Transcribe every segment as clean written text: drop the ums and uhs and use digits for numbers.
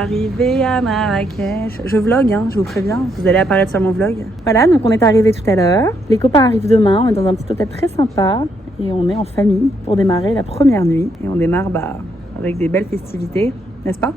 arrivé à Marrakech. Je vlog, hein, je vous préviens, vous allez apparaître sur mon vlog. Voilà, donc on est arrivé tout à l'heure. Les copains arrivent demain, on est dans un petit hôtel très sympa. Et on est en famille pour démarrer la première nuit. Et on démarre avec des belles festivités, n'est-ce pas?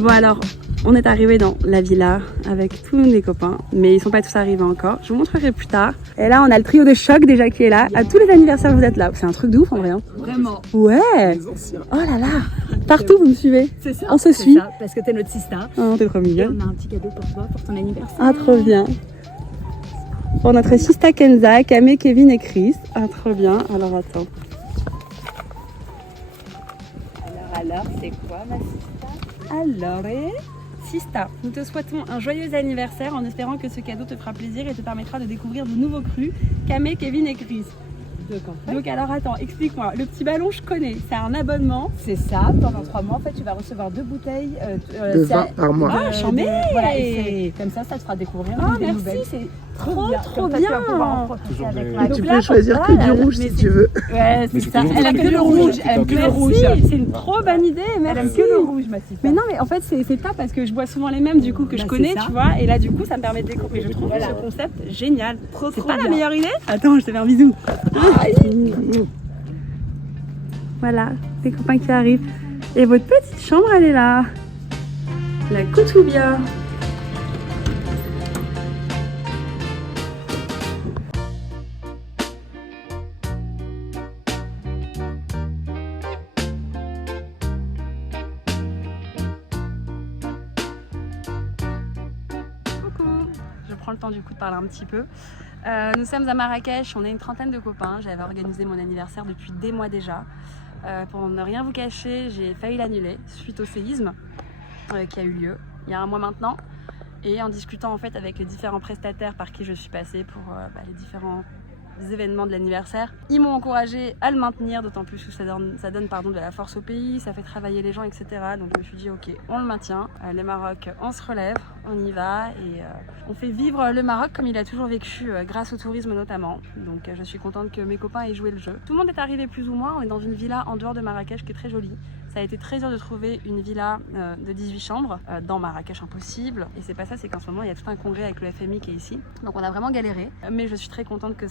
Bon alors, on est arrivé dans la villa avec tous les copains, mais ils sont pas tous arrivés encore. Je vous montrerai plus tard. Et là, on a le trio de choc déjà qui est là. À tous les anniversaires, vous êtes là. C'est un truc de ouf en vrai. Hein. Vraiment. Ouais. Oh là là. Partout, vous me suivez. C'est ça. On se suit. Ça, parce que t'es notre sista. Oh, t'es trop mignonne. On a un petit cadeau pour toi, pour ton anniversaire. Ah, trop bien. Pour notre sista Kenza, Kamé, Kevin et Chris. Ah, trop bien. Alors, attends. Alors, c'est quoi ma sista? Alors, Sista, nous te souhaitons un joyeux anniversaire en espérant que ce cadeau te fera plaisir et te permettra de découvrir de nouveaux crus, Kamé, Kevin et Chris. Donc alors attends, explique-moi, le petit ballon je connais, c'est un abonnement. C'est ça, pendant 3 mois en fait tu vas recevoir 2 bouteilles de vin par mois. Ah, chambé. Voilà, comme ça te fera découvrir des merci, nouvelles. c'est trop bien. Tu peux choisir que du rouge si tu veux. Ouais, c'est ça. Elle aime que le rouge, elle aime que le rouge. C'est une trop bonne idée, merci. Elle aime que le rouge, ma fille. Mais non, mais en fait c'est top parce que je bois souvent les mêmes du coup que je connais, tu vois, et là du coup ça me permet de découvrir. Je trouve ce concept génial. C'est pas la meilleure idée? Attends, je te fais un bisou. Voilà, les copains qui arrivent. Et votre petite chambre, elle est là. La Koutoubia. Coucou. Je prends le temps du coup de parler un petit peu. Nous sommes à Marrakech, on est une trentaine de copains. J'avais organisé mon anniversaire depuis des mois déjà. Pour ne rien vous cacher, j'ai failli l'annuler suite au séisme qui a eu lieu il y a un mois maintenant. Et en discutant en fait avec les différents prestataires par qui je suis passée pour les différents événements de l'anniversaire, ils m'ont encouragé à le maintenir, d'autant plus que ça donne de la force au pays, ça fait travailler les gens, etc. Donc je me suis dit ok, on le maintient, le Maroc, on se relève, on y va et on fait vivre le Maroc comme il a toujours vécu grâce au tourisme notamment. Donc je suis contente que mes copains aient joué le jeu. Tout le monde est arrivé plus ou moins, on est dans une villa en dehors de Marrakech qui est très jolie. Ça a été très dur de trouver une villa de 18 chambres dans Marrakech, impossible. Et c'est pas ça, c'est qu'en ce moment il y a tout un congrès avec le FMI qui est ici. Donc on a vraiment galéré, mais je suis très contente que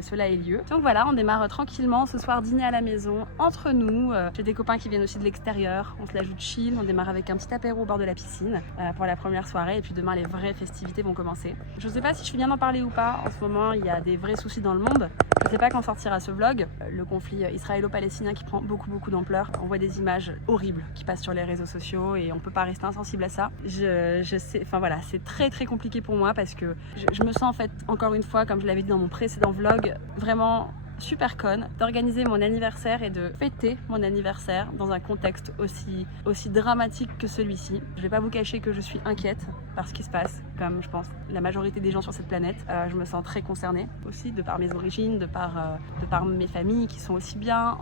cela ait lieu. Donc voilà, on démarre tranquillement ce soir, dîner à la maison, entre nous. J'ai des copains qui viennent aussi de l'extérieur, on se la joue chill, on démarre avec un petit apéro au bord de la piscine pour la première soirée. Et puis demain les vraies festivités vont commencer. Je sais pas si je suis bien d'en parler ou pas, en ce moment il y a des vrais soucis dans le monde. Je sais pas quand sortira ce vlog, le conflit israélo-palestinien qui prend beaucoup d'ampleur. On voit des images horribles qui passent sur les réseaux sociaux et on peut pas rester insensible à ça. Je sais, enfin voilà, c'est très compliqué pour moi parce que je me sens en fait, encore une fois, comme je l'avais dit dans mon précédent vlog, vraiment super conne d'organiser mon anniversaire et de fêter mon anniversaire dans un contexte aussi dramatique que celui-ci. Je vais pas vous cacher que je suis inquiète par ce qui se passe, comme je pense la majorité des gens sur cette planète. Je me sens très concernée aussi de par mes origines, de par mes familles qui sont aussi bien,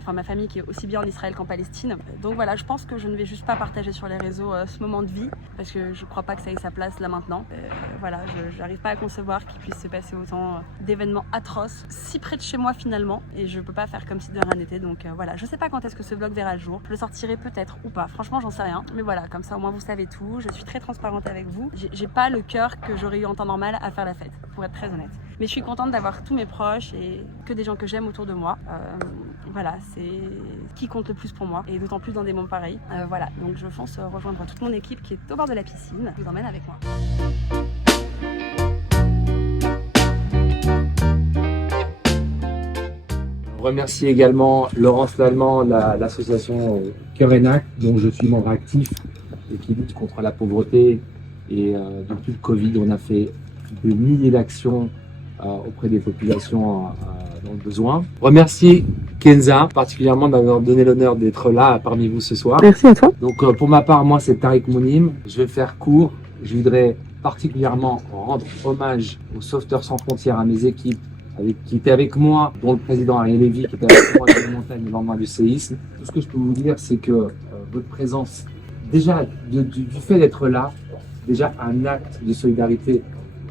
enfin ma famille qui est aussi bien en Israël qu'en Palestine. Donc voilà, je pense que je ne vais juste pas partager sur les réseaux ce moment de vie parce que je crois pas que ça ait sa place là maintenant. Voilà, je n'arrive pas à concevoir qu'il puisse se passer autant d'événements atroces si près de chez moi finalement, et je peux pas faire comme si de rien n'était. Donc voilà, je sais pas quand est-ce que ce vlog verra le jour. Je le sortirai peut-être ou pas, franchement j'en sais rien, mais voilà, comme ça au moins vous savez tout. Je suis très transparente avec vous. J'ai pas le cœur que j'aurais eu en temps normal à faire la fête, pour être très honnête, mais je suis contente d'avoir tous mes proches et que des gens que j'aime autour de moi. Voilà, c'est ce qui compte le plus pour moi, et d'autant plus dans des moments pareils. Voilà, donc je fonce rejoindre toute mon équipe qui est au bord de la piscine. Je vous emmène avec moi. Je remercie également Laurence Lallemand, l'association Cœur et Nac, dont je suis membre actif et qui lutte contre la pauvreté. Et depuis le Covid, on a fait des milliers d'actions auprès des populations dans le besoin. Remercier Kenza, particulièrement d'avoir donné l'honneur d'être là parmi vous ce soir. Merci à toi. Donc pour ma part, moi c'est Tariq Mounim. Je vais faire court. Je voudrais particulièrement rendre hommage aux Sauveteurs sans frontières, à mes équipes, qui étaient avec moi, dont le président Ariel Lévy, qui était avec moi dans les montagnes le lendemain du séisme. Tout ce que je peux vous dire, c'est que votre présence, déjà du fait d'être là, déjà un acte de solidarité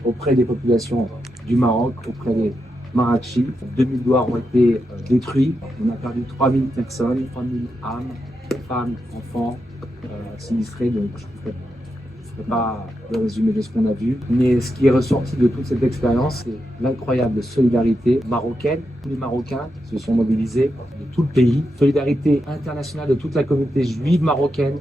auprès des populations du Maroc auprès des Marrakchi. 2000 douars ont été détruits. On a perdu 3000 personnes, 3000 âmes, femmes, enfants sinistrés. Donc je ne ferai pas le résumé de ce qu'on a vu. Mais ce qui est ressorti de toute cette expérience, c'est l'incroyable solidarité marocaine. Tous les Marocains se sont mobilisés de tout le pays. Solidarité internationale de toute la communauté juive marocaine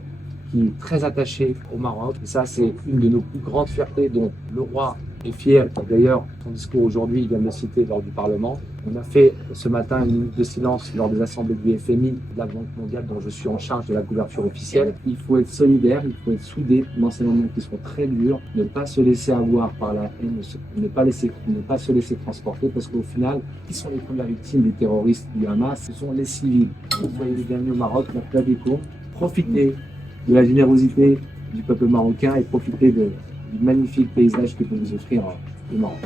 qui est très attachée au Maroc. Et ça, c'est une de nos plus grandes fiertés dont le roi est fier. D'ailleurs, son discours aujourd'hui, il vient de le citer lors du Parlement. On a fait ce matin une minute de silence lors des assemblées du FMI, de la Banque mondiale, dont je suis en charge de la couverture officielle. Il faut être solidaire, il faut être soudé dans ces moments qui sont très durs, ne pas se laisser avoir par la haine, ne pas se laisser transporter, parce qu'au final, qui sont les premières victimes des terroristes du Hamas? Ce sont les civils. Vous voyez les derniers au Maroc, la plage des cours. Profitez de la générosité du peuple marocain et profitez du magnifique paysage que peut vous offrir le Maroc.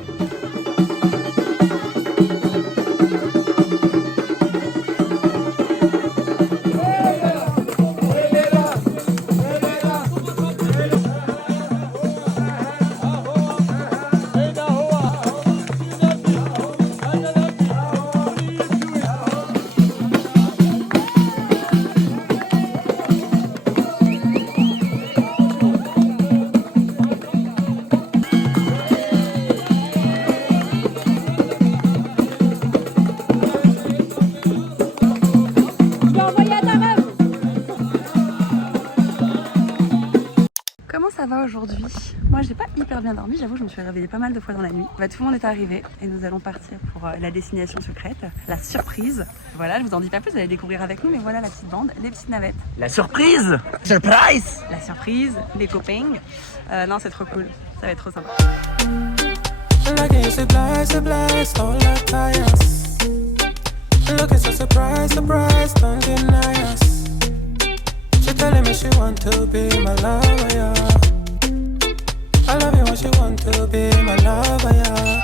Comment ça va aujourd'hui? Moi j'ai pas hyper bien dormi, j'avoue je me suis réveillée pas mal de fois dans la nuit. Tout le monde est arrivé et nous allons partir pour la destination secrète, la surprise. Voilà, je vous en dis pas plus, vous allez découvrir avec nous, mais voilà la petite bande, les petites navettes. La surprise! Surprise! La surprise, les copains. Non c'est trop cool, ça va être trop sympa. Look, it's a surprise, surprise, don't deny us. She telling me she want to be my lover, yeah. I love you when she want to be my lover, yeah.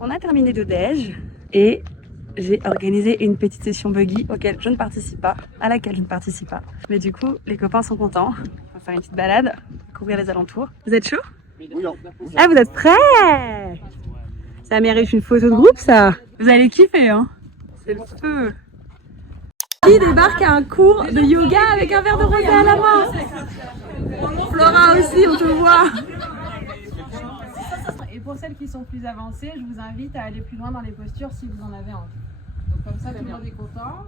On a terminé de déj et j'ai organisé une petite session buggy auquel je ne participe pas, à laquelle je ne participe pas. Mais du coup, les copains sont contents. On va faire une petite balade, découvrir les alentours. Vous êtes chaud? Ah, vous êtes prêts? Ça mérite une photo de groupe, ça. Vous allez kiffer, hein? C'est le feu. Qui débarque à un cours de yoga avec un verre de rosé à la main? Flora aussi, on te voit. Et pour celles qui sont plus avancées, je vous invite à aller plus loin dans les postures si vous en avez envie. Donc comme ça, tout le monde est content.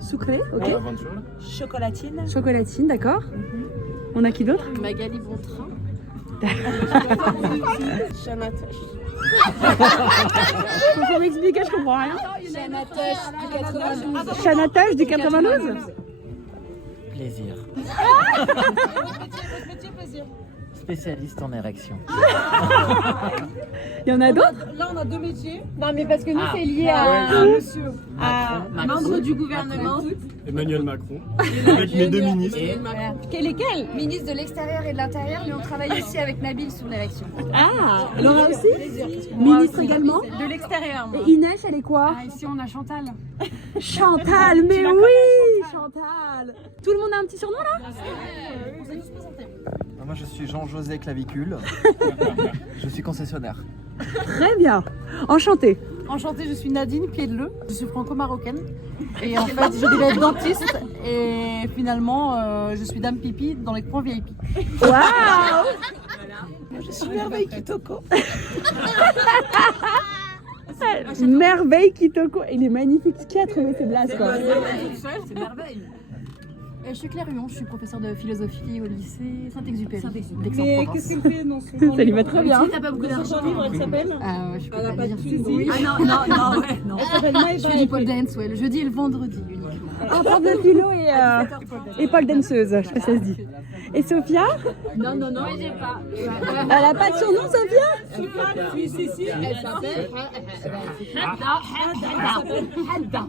Sucré, ok. Chocolatine. Chocolatine, d'accord. On a qui d'autre? Magali Bontrain. Chanatoche. Faut m'expliquer, je comprends rien. Chanatoche du 92. Chanatoche du 92. Plaisir. Spécialiste en érection. Il y en a d'autres? Là, on a deux métiers. Non, mais parce que nous, c'est lié à Un monsieur. un membre du gouvernement. Emmanuel Macron, avec mes deux ministres. Lesquels? Ministre de l'Extérieur et de l'Intérieur, mais on travaille aussi avec Nabil sur l'élection. Ah, Laura aussi? Ministre également? De l'Extérieur, moi. Et Inès, elle est quoi? Ici, on a Chantal. Chantal, mais oui, Chantal. Tout le monde a un petit surnom là? Moi je suis Jean-José Clavicule, je suis concessionnaire. Très bien, enchantée. Enchantée, je suis Nadine Pied-de-Leu. Je suis franco-marocaine. Et en fait, je devais être dentiste. Et finalement, je suis dame pipi dans les coins VIP. Waouh! Je suis Merveille Kitoko. Merveille Kitoko. Il est magnifique. Qui a trouvé ces blagues quoi? C'est Merveille. Je suis Claire Huon, je suis professeure de philosophie au lycée Saint-Exupéry. Mais qu'est-ce qu'elle fait dans son Ça lui va très bien. T'as pas beaucoup d'argent. Son livre, elle s'appelle Je peux Elle a pas pas dire. de soucis. Oui. Ah non, non. Elle s'appelle Maëva. Je fais du pole dance, ouais, le jeudi et le vendredi uniquement. Un prof de philo et pole danseuse, je sais pas si ça se dit. Et Sophia? Non, j'ai pas. Elle a pas de surnom, Sophia? Si. Elle s'appelle Hadda.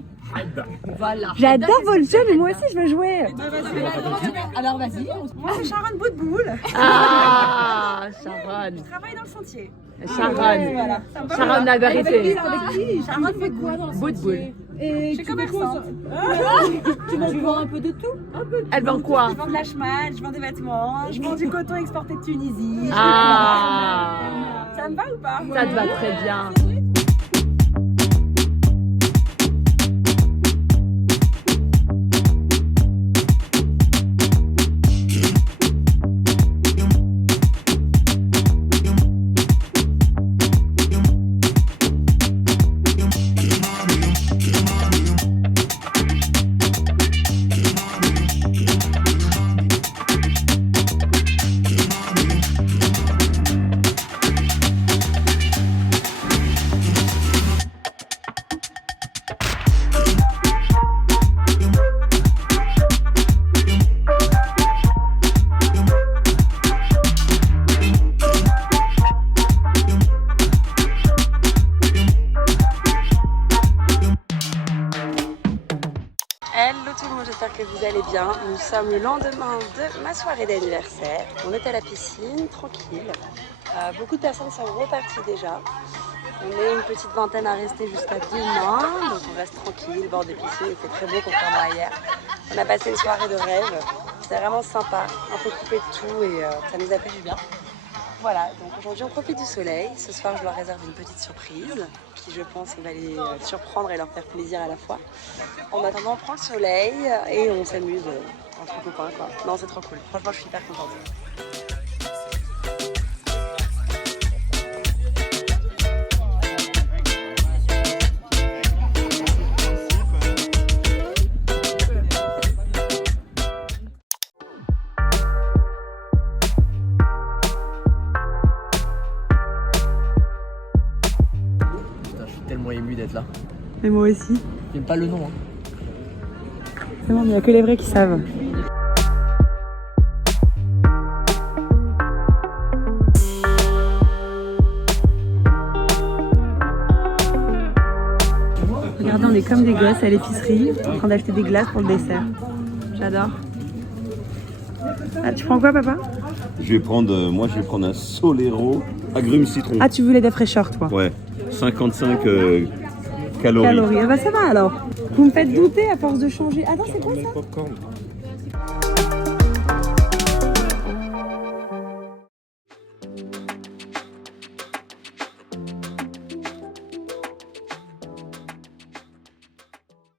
Voilà. J'adore votre jeu, mais moi aussi je veux jouer. Alors vas-y. Moi, c'est Sharon Boutboul. Ah, Sharon. Je travaille dans le chantier. Sharon. Voilà. Sharon, la vérité. Sharon fait quoi dans le chantier? Et Je suis commerçante. tu vends un peu de tout. Elle vend quoi? Je vends de la chemal, je vends des vêtements, je vends du coton exporté de Tunisie. Ah, Ça me va ou pas? ça te va très bien. Hello tout le monde, j'espère que vous allez bien. Nous sommes le lendemain de ma soirée d'anniversaire. On est à la piscine, tranquille. Beaucoup de personnes sont reparties déjà. On est une petite vingtaine à rester jusqu'à demain. Donc on reste tranquille, bord de piscine, il fait très beau contrairement à hier. On a passé une soirée de rêve. C'était vraiment sympa, un peu coupé de tout et ça nous a fait du bien. Voilà, donc aujourd'hui on profite du soleil. Ce soir je leur réserve une petite surprise qui je pense va les surprendre et leur faire plaisir à la fois. En attendant on prend le soleil et on s'amuse entre copains quoi. Non c'est trop cool, franchement je suis hyper contente. Je suis tellement ému d'être là. Mais moi aussi. J'aime pas le nom. Hein. C'est bon, mais il n'y a que les vrais qui savent. Regardez, on est comme des gosses à l'épicerie, en train d'acheter des glaces pour le dessert. J'adore. Ah, tu prends quoi, papa? Je vais prendre un Solero agrumes citron. Ah, tu voulais des fraîcheurs, toi? Ouais, 55 calories. Ah bah ça va alors. Vous me faites douter à force de changer. Attends, c'est quoi ça? Popcorn.